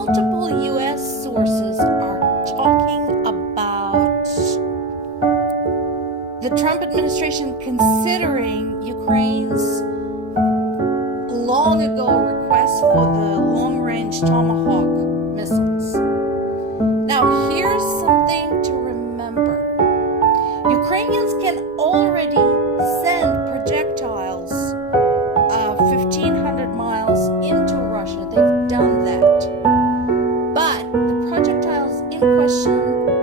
multiple U.S. sources are talking about the Trump administration considering Ukraine's long ago request for the long-range Tomahawk missiles. Now, here's something to remember. Ukrainians can already send projectiles 1,500 miles into Russia. They've done that. But the projectiles in question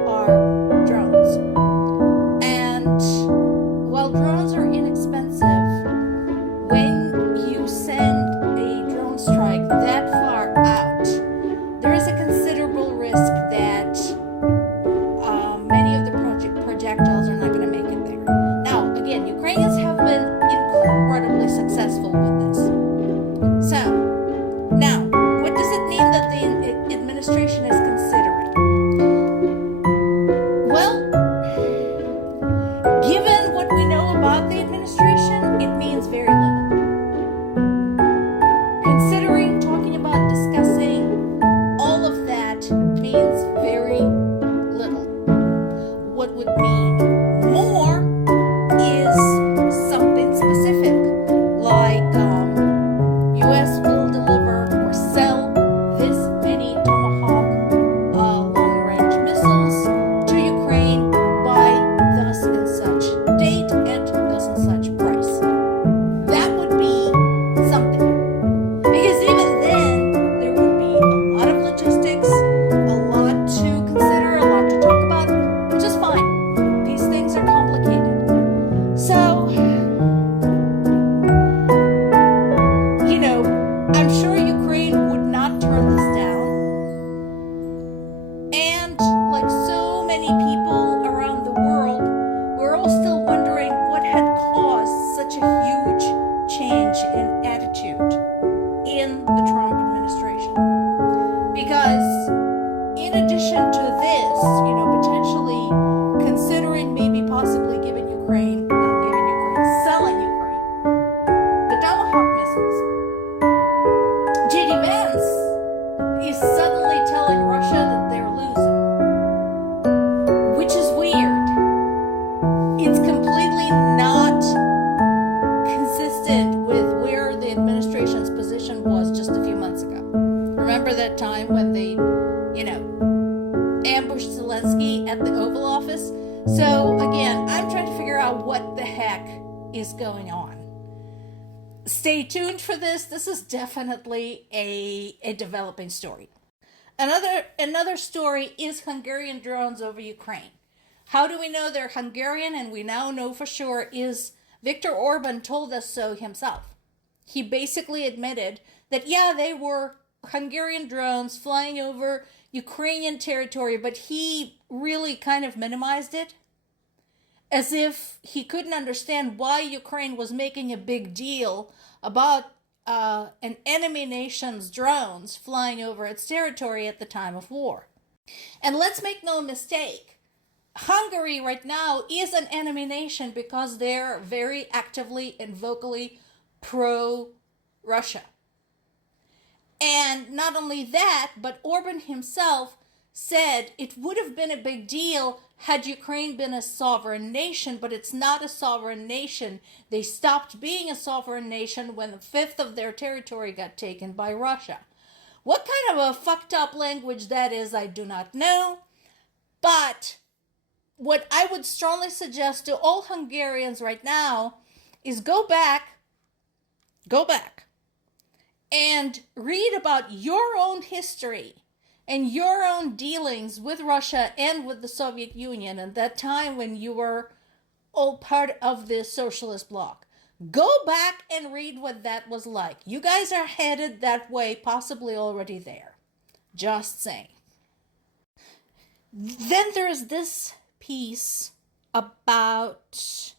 are drones. And while drones are inexpensive, when you send a drone strike that far out, there is a considerable risk that many of the projectiles are not going to make it there. Now, again, Ukrainians have been incredibly successful with this. So, now, what does it mean that the administration is considering? Well, given what we know about the administration, it means very little. Considering, talking about, discussing, all of that means very little. What would mean more is something specific, like U.S. will deliver or sell this many Tomahawk long-range missiles to Ukraine by thus and such date at thus and such price. That would be something. Because even then, there would be a lot of logistics, a lot to consider, a lot to talk about, which is fine. These things are complicated. So, I'm sure Ukraine would not turn this down. And like so many people around the world, we're all still wondering what had caused such a huge change in attitude in the Trump administration. Because in addition to this, potentially considering maybe possibly selling Ukraine the Tomahawk missiles, J.D. Vance is suddenly telling Russia that they're losing, which is weird. It's completely not consistent with where the administration's position was just a few months ago. Remember that time when they, ambushed Zelensky at the Oval Office? So again, I'm trying to figure out what the heck is going on. Stay tuned for this. This is definitely a developing story. Another story is Hungarian drones over Ukraine. How do we know they're Hungarian? And we now know for sure is Viktor Orban told us so himself. He basically admitted that, they were Hungarian drones flying over Ukrainian territory, but he really kind of minimized it, as if he couldn't understand why Ukraine was making a big deal about an enemy nation's drones flying over its territory at the time of war. And let's make no mistake, Hungary right now is an enemy nation because they're very actively and vocally pro-Russia. And not only that, but Orban himself said it would have been a big deal had Ukraine been a sovereign nation, but it's not a sovereign nation. They stopped being a sovereign nation when a fifth of their territory got taken by Russia. What kind of a fucked up language that is, I do not know. But what I would strongly suggest to all Hungarians right now is go back, and read about your own history and your own dealings with Russia and with the Soviet Union and that time when you were all part of the socialist bloc. Go back and read what that was like. You guys are headed that way, possibly already there. Just saying. Then there's this piece about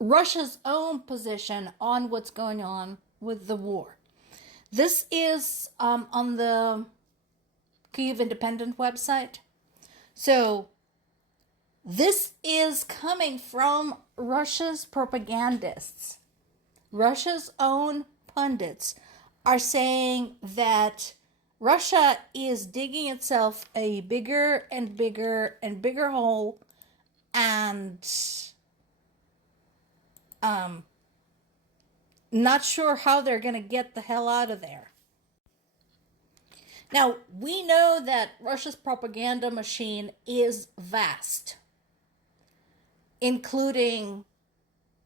Russia's own position on what's going on with the war. This is on the Kyiv Independent website. So this is coming from Russia's propagandists, Russia's own pundits are saying that Russia is digging itself a bigger and bigger and bigger hole, and not sure how they're going to get the hell out of there. Now, we know that Russia's propaganda machine is vast, including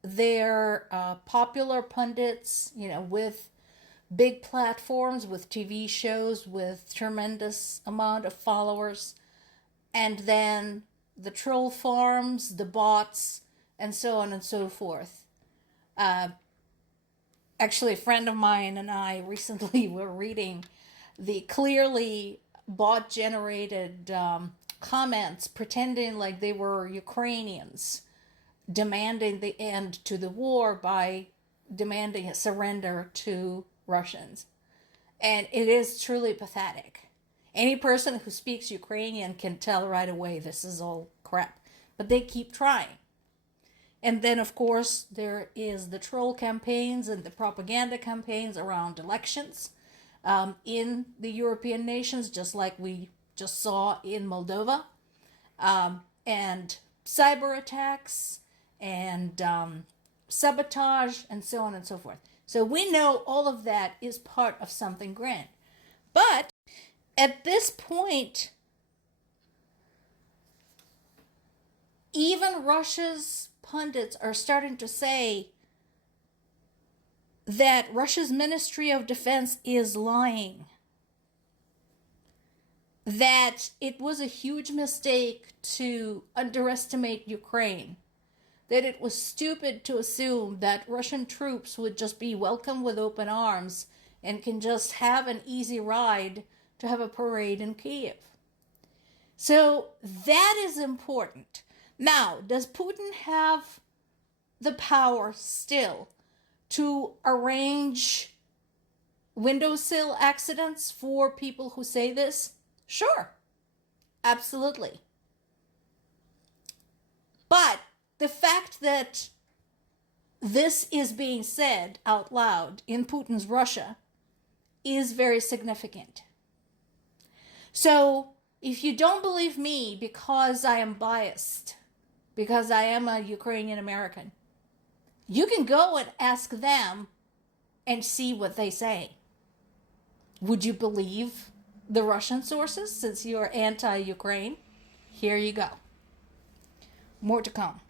their popular pundits, with big platforms, with TV shows, with tremendous amount of followers, and then the troll farms, the bots, and so on and so forth. Actually, a friend of mine and I recently were reading the clearly bot generated comments pretending like they were Ukrainians demanding the end to the war by demanding a surrender to Russians. And it is truly pathetic. Any person who speaks Ukrainian can tell right away this is all crap. But they keep trying. And then, of course, there is the troll campaigns and the propaganda campaigns around elections in the European nations, just like we just saw in Moldova, and cyber attacks and sabotage and so on and so forth. So we know all of that is part of something grand. But at this point, even Russia's pundits are starting to say that Russia's Ministry of Defense is lying. That it was a huge mistake to underestimate Ukraine. That it was stupid to assume that Russian troops would just be welcomed with open arms and can just have an easy ride to have a parade in Kyiv. So that is important. Now, does Putin have the power still to arrange windowsill accidents for people who say this? Sure, absolutely. But the fact that this is being said out loud in Putin's Russia is very significant. So if you don't believe me because I am biased, because I am a Ukrainian American, you can go and ask them and see what they say. Would you believe the Russian sources since you're anti-Ukraine? Here you go. More to come.